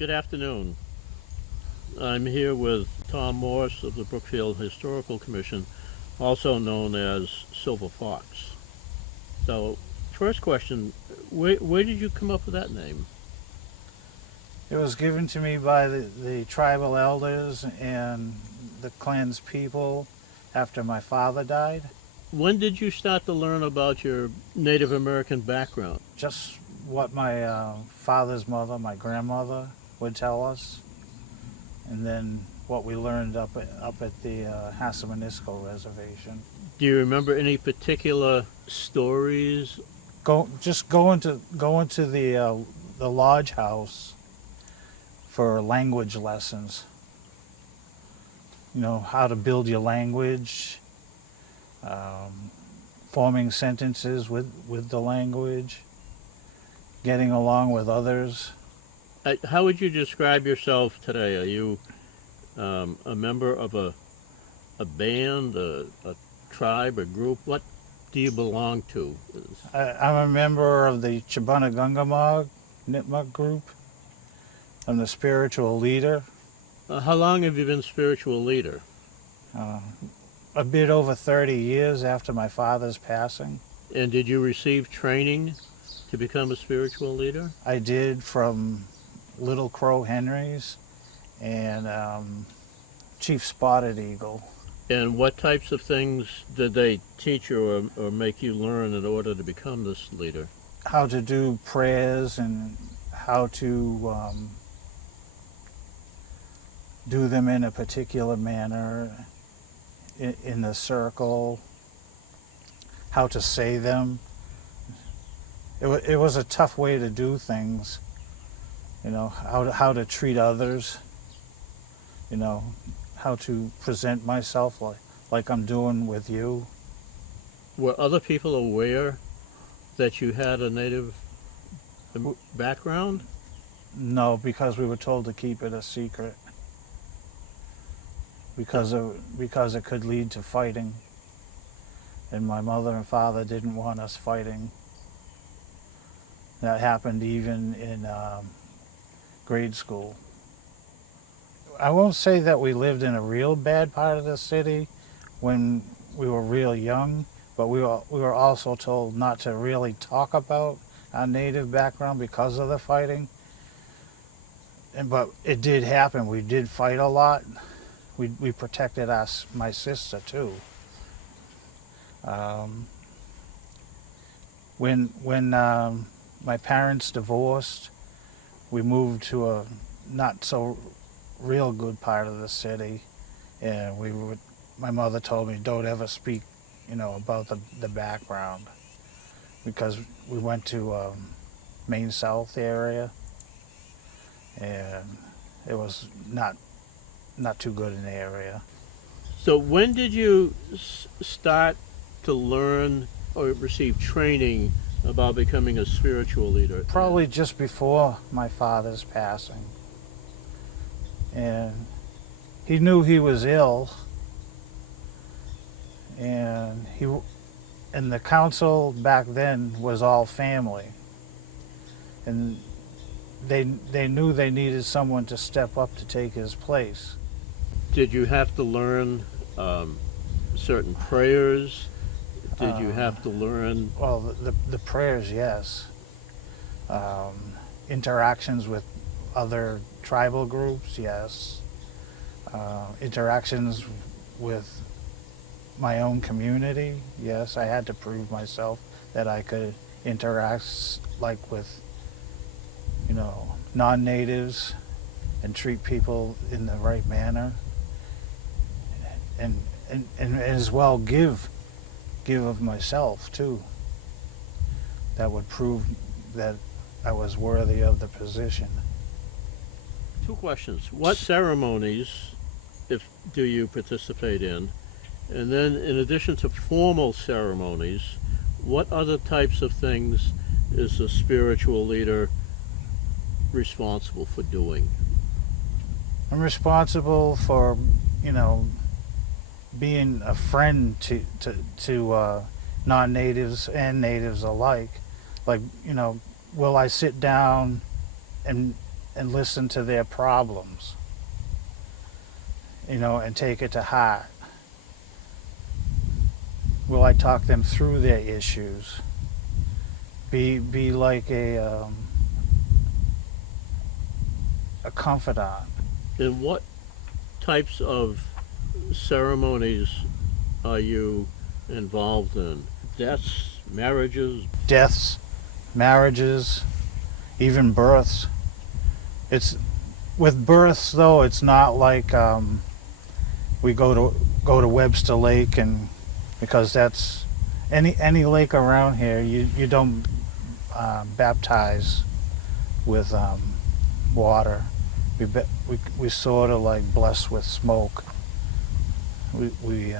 Good afternoon. I'm here with Tom Morse of the Brookfield Historical Commission, also known as Silver Fox. So, first question, where did you come up with that name? It was given to me by the tribal elders and the clan's people after my father died. When did you start to learn about your Native American background? Just what my father's mother, my grandmother, would tell us, and then what we learned up at the Hasamanisco Reservation. Do you remember any particular stories? Going to the lodge house for language lessons. You know, how to build your language, forming sentences with the language, getting along with others. How would you describe yourself today? Are you a member of a band, a tribe, a group? What do you belong to? I'm a member of the Chabunagungamog Nipmuc group. I'm the spiritual leader. How long have you been spiritual leader? A bit over 30 years after my father's passing. And did you receive training to become a spiritual leader? I did from Little Crow Henry's and Chief Spotted Eagle. And what types of things did they teach you or make you learn in order to become this leader? How to do prayers and how to do them in a particular manner in the circle, how to say them. It was a tough way to do things, you know, how to treat others, you know, how to present myself like I'm doing with you. Were other people aware that you had a Native background? No, because we were told to keep it a secret. Because it could lead to fighting. And my mother and father didn't want us fighting. That happened even in grade school. I won't say that we lived in a real bad part of the city when we were real young, but we were also told not to really talk about our Native background because of the fighting. But it did happen. We did fight a lot. We protected my sister too. When my parents divorced, we moved to a not so real good part of the city, and my mother told me, don't ever speak, you know, about the background, because we went to Main South area, and it was not too good an area. So when did you start to learn or receive training about becoming a spiritual leader? Probably just before my father's passing. And he knew he was ill, and the council back then was all family, and they knew they needed someone to step up to take his place. Did you have to learn certain prayers? Did you have to learn? Well, the prayers, yes. Interactions with other tribal groups, yes. Interactions with my own community, yes. I had to prove myself that I could interact like with, you know, non-natives and treat people in the right manner, and as well give of myself too. That would prove that I was worthy of the position. Two questions. What ceremonies do you participate in? And then in addition to formal ceremonies, what other types of things is a spiritual leader responsible for doing? I'm responsible for, you know, being a friend to non-natives and natives alike. Like, you know, will I sit down and and listen to their problems, and take it to heart. Will I talk them through their issues? Be like a confidant. And what types of ceremonies are you involved in? Deaths, marriages? Deaths, marriages, even births. It's with births though. It's not like we go to Webster Lake, and because that's any lake around here. You don't baptize with water. We sort of like bless with smoke. We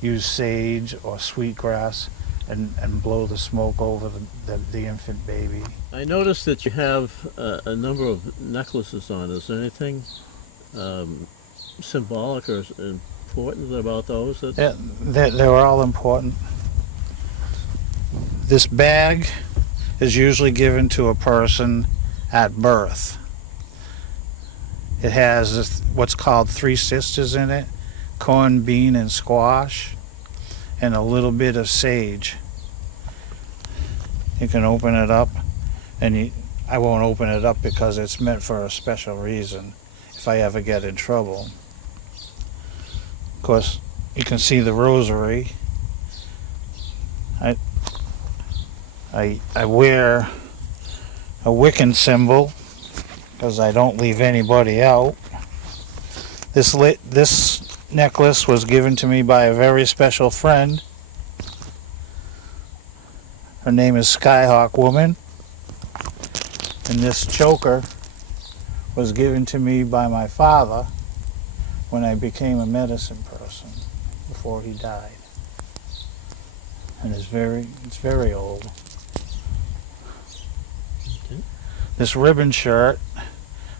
use sage or sweetgrass and blow the smoke over the infant baby. I noticed that you have a number of necklaces on. Is there anything symbolic or important about those? Yeah, they're all important. This bag is usually given to a person at birth. It has what's called 3 sisters in it: corn, bean, and squash, and a little bit of sage. You can open it up, and I won't open it up because it's meant for a special reason if I ever get in trouble. Of course, you can see the rosary. I wear a Wiccan symbol because I don't leave anybody out. This necklace was given to me by a very special friend. Her name is Skyhawk Woman. And this choker was given to me by my father when I became a medicine person before he died. And it's very old. Okay. This ribbon shirt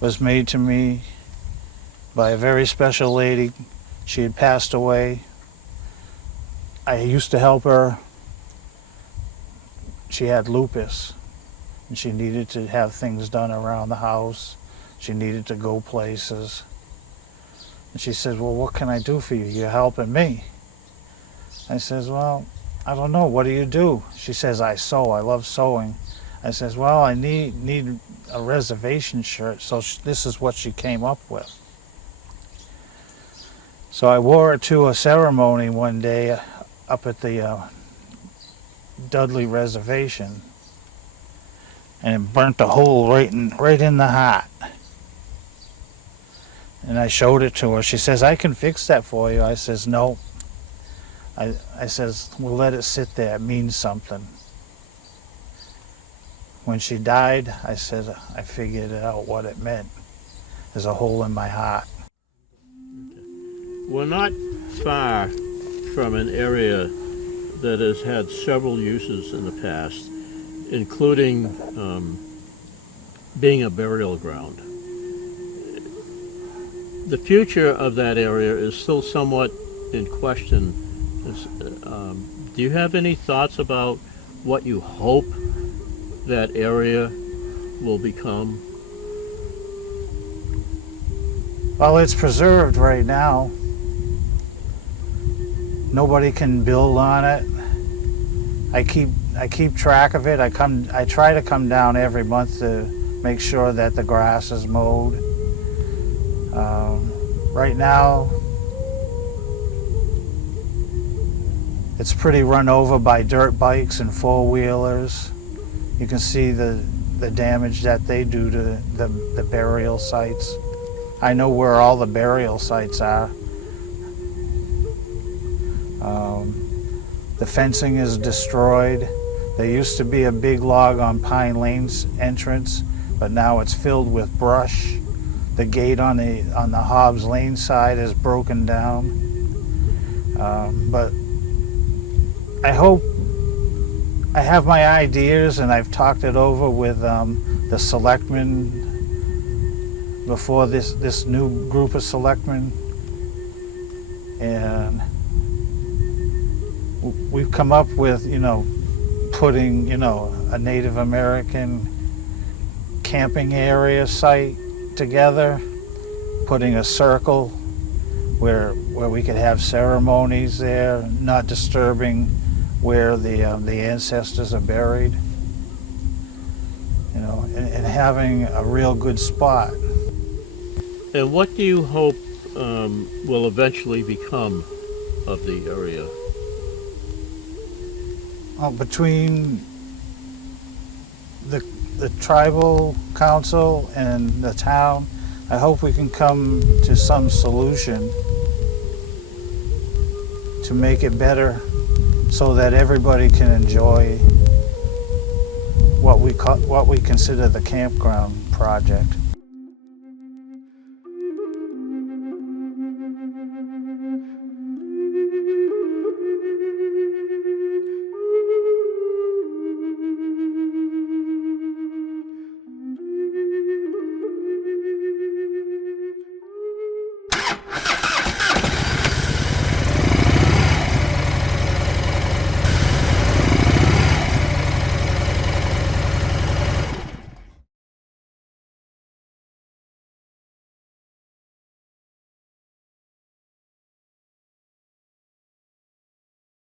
was made to me by a very special lady. She had passed away. I used to help her. She had lupus, and she needed to have things done around the house. She needed to go places. And she said, well, what can I do for you? You're helping me. I says, well, I don't know. What do you do? She says, I sew. I love sewing. I says, well, I need a reservation shirt. So this is what she came up with. So I wore it to a ceremony one day up at the Dudley Reservation, and it burnt a hole right in the heart. And I showed it to her. She says, I can fix that for you. I says, no. I says, we'll let it sit there. It means something. When she died, I said, I figured out what it meant. There's a hole in my heart. We're not far from an area that has had several uses in the past, including being a burial ground. The future of that area is still somewhat in question. Do you have any thoughts about what you hope that area will become? Well, it's preserved right now. Nobody can build on it. I keep track of it. I try to come down every month to make sure that the grass is mowed. Right now, it's pretty run over by dirt bikes and four-wheelers. You can see the damage that they do to the burial sites. I know where all the burial sites are. The fencing is destroyed. There used to be a big log on Pine Lane's entrance, but now it's filled with brush. The gate on the Hobbs Lane side is broken down. But I hope, I have my ideas, and I've talked it over with the selectmen before this new group of selectmen, and we've come up with, putting, a Native American camping area site together, putting a circle where we could have ceremonies there, not disturbing where the ancestors are buried. You know, and having a real good spot. And what do you hope will eventually become of the area? Between the tribal council and the town, I hope we can come to some solution to make it better so that everybody can enjoy what we consider the campground project.